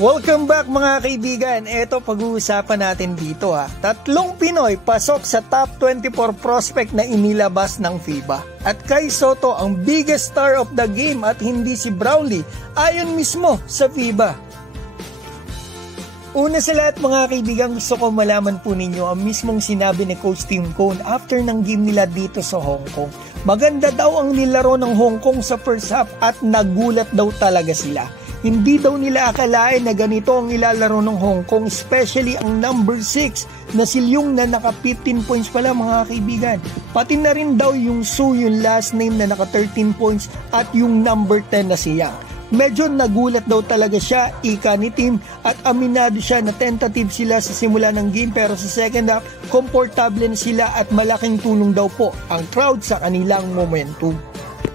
Welcome back mga kaibigan. Ito pag-uusapan natin dito ha. 3 Pinoy pasok sa top 24 prospect na inilabas ng FIBA. At Kai Sotto ang biggest star of the game at hindi si Brownlee ayon mismo sa FIBA. Una sa lahat mga kaibigan, gusto ko malaman po ninyo ang mismong sinabi ni Coach Tim Cone after ng game nila dito sa Hong Kong. Maganda daw ang nilaro ng Hong Kong sa first half at nagulat daw talaga sila. Hindi daw nila akalain na ganito ang ilalaro ng Hong Kong, especially ang number 6 na si Leung na naka 15 points pala mga kaibigan. Pati na rin daw yung Su, yung last name na naka 13 points at yung number 10 na si Yang. Medyo nagulat daw talaga siya, ika ni Tim, at aminado siya na tentative sila sa simula ng game pero sa second half, komportable na sila at malaking tulong daw po ang crowd sa kanilang momentum.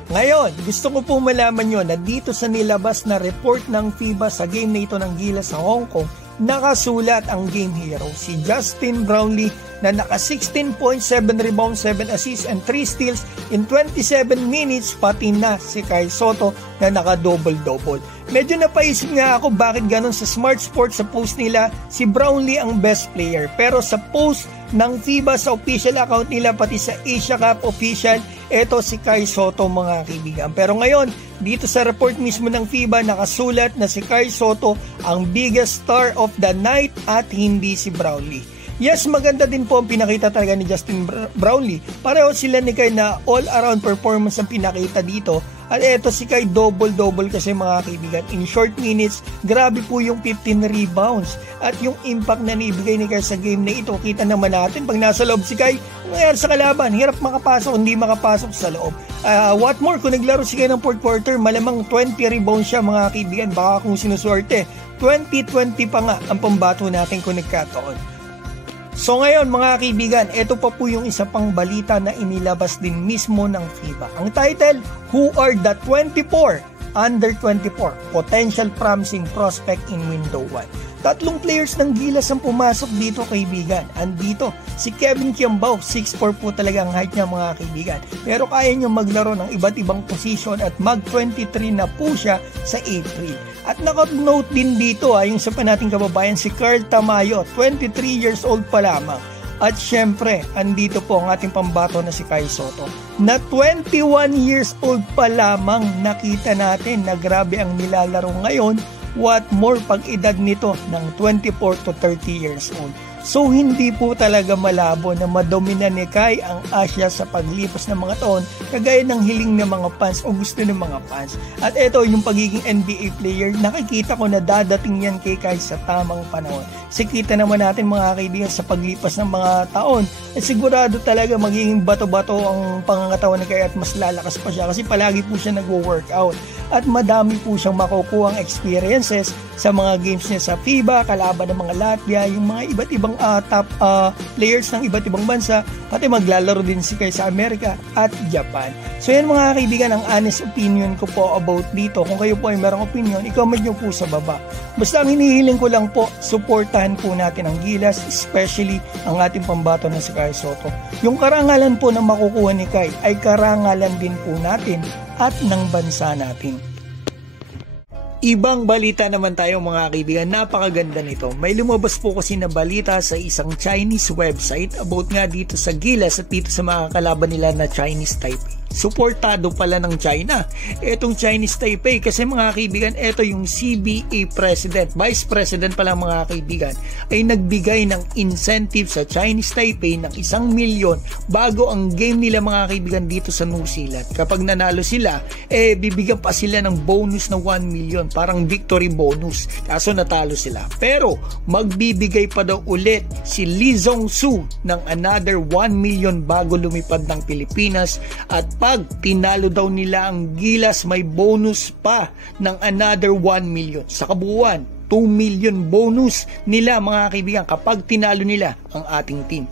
Ngayon, gusto ko po malaman nyo na dito sa nilabas na report ng FIBA sa game na ito ng Gilas sa Hong Kong, nakasulat ang game hero, si Justin Brownlee na naka 16 points, 7 rebounds, 7 assists and 3 steals in 27 minutes, pati na si Kai Sotto na naka double-double. Medyo napaisip nga ako bakit ganun sa Smart Sports sa post nila, si Brownlee ang best player. Pero sa post ng FIBA sa official account nila, pati sa Asia Cup official, eto si Kai Sotto mga kaibigan. Pero ngayon, dito sa report mismo ng FIBA, nakasulat na si Kai Sotto ang biggest star of the night at hindi si Brownlee. Yes, maganda din po ang pinakita talaga ni Justin Brownlee. Pareho sila ni Kai na all-around performance ang pinakita dito. At eto si Kai double-double kasi mga kaibigan. In short minutes, grabe po yung 15 rebounds. At yung impact na naibigay ni Kai sa game na ito, kita naman natin. Pag nasa loob si Kai, nangyari sa kalaban, hirap makapasok, hindi makapasok sa loob. What more, kung naglaro si Kai ng fourth quarter, malamang 20 rebounds siya mga kaibigan. Baka kung sinuswerte, 20-20 pa nga ang pambato natin kung nagkataon. So ngayon mga kaibigan, ito pa po yung isa pang balita na inilabas din mismo ng FIBA. Ang title, Who are the 24 under 24 potential promising prospect in window 1? 3 players ng Gilas ang pumasok dito kaibigan. Andito si Kevin Kiambao, 6'4 po talaga ang height niya mga kaibigan. Pero kaya niya maglaro ng iba't ibang position at mag 23 na po siya sa April. At nakot-note din dito yung sa nating kababayan si Carl Tamayo, 23 years old pa lamang. At syempre, andito po ang ating pambato na si Kai Sotto na 21 years old pa lamang. Nakita natin na grabe ang nilalaro ngayon. What more pag edad nito ng 24 to 30 years old. So hindi po talaga malabo na madomina ni Kai ang Asia sa paglipas ng mga taon kagaya ng hiling ng mga fans o gusto ng mga fans. At ito yung pagiging NBA player, nakikita ko na dadating yan kay Kai sa tamang panahon. Sikita naman natin mga kaibigan sa paglipas ng mga taon, sigurado talaga magiging bato-bato ang pangangatawan ni Kai at mas lalakas pa siya kasi palagi po siya nagwo-workout. At madami po siyang makukuhang experiences sa mga games niya sa FIBA, kalaban ng mga Latvia, yung mga iba't ibang top players ng iba't ibang bansa, pati maglalaro din si Kai sa Amerika at Japan. So yan mga kaibigan, ang honest opinion ko po about dito. Kung kayo po ay merong opinion, i-comment nyo po sa baba. Basta ang hinihiling ko lang po, suportahan po natin ang Gilas, especially ang ating pambato na si Kai Sotto. Yung karangalan po na makukuha ni Kai ay karangalan din po natin at ng bansa natin. Ibang balita naman tayo mga kaibigan, napakaganda nito. May lumabas po kasi na balita sa isang Chinese website about nga dito sa Gilas at dito sa mga kalaban nila na Chinese Taipei. Suportado pala ng China etong Chinese Taipei kasi mga kaibigan, ito yung CBA President, Vice President pala mga kaibigan, ay nagbigay ng incentive sa Chinese Taipei ng 1 milyon bago ang game nila mga kaibigan dito sa New Zealand. Kapag nanalo sila, bibigyan pa sila ng bonus na 1 million, parang victory bonus, kaso natalo sila. Pero magbibigay pa daw ulit si Lee Zong-su ng another 1 million bago lumipad ng Pilipinas, at pag tinalo daw nila ang Gilas, may bonus pa ng another 1 million. Sa kabuuan, 2 million bonus nila mga kaibigan kapag tinalo nila ang ating team.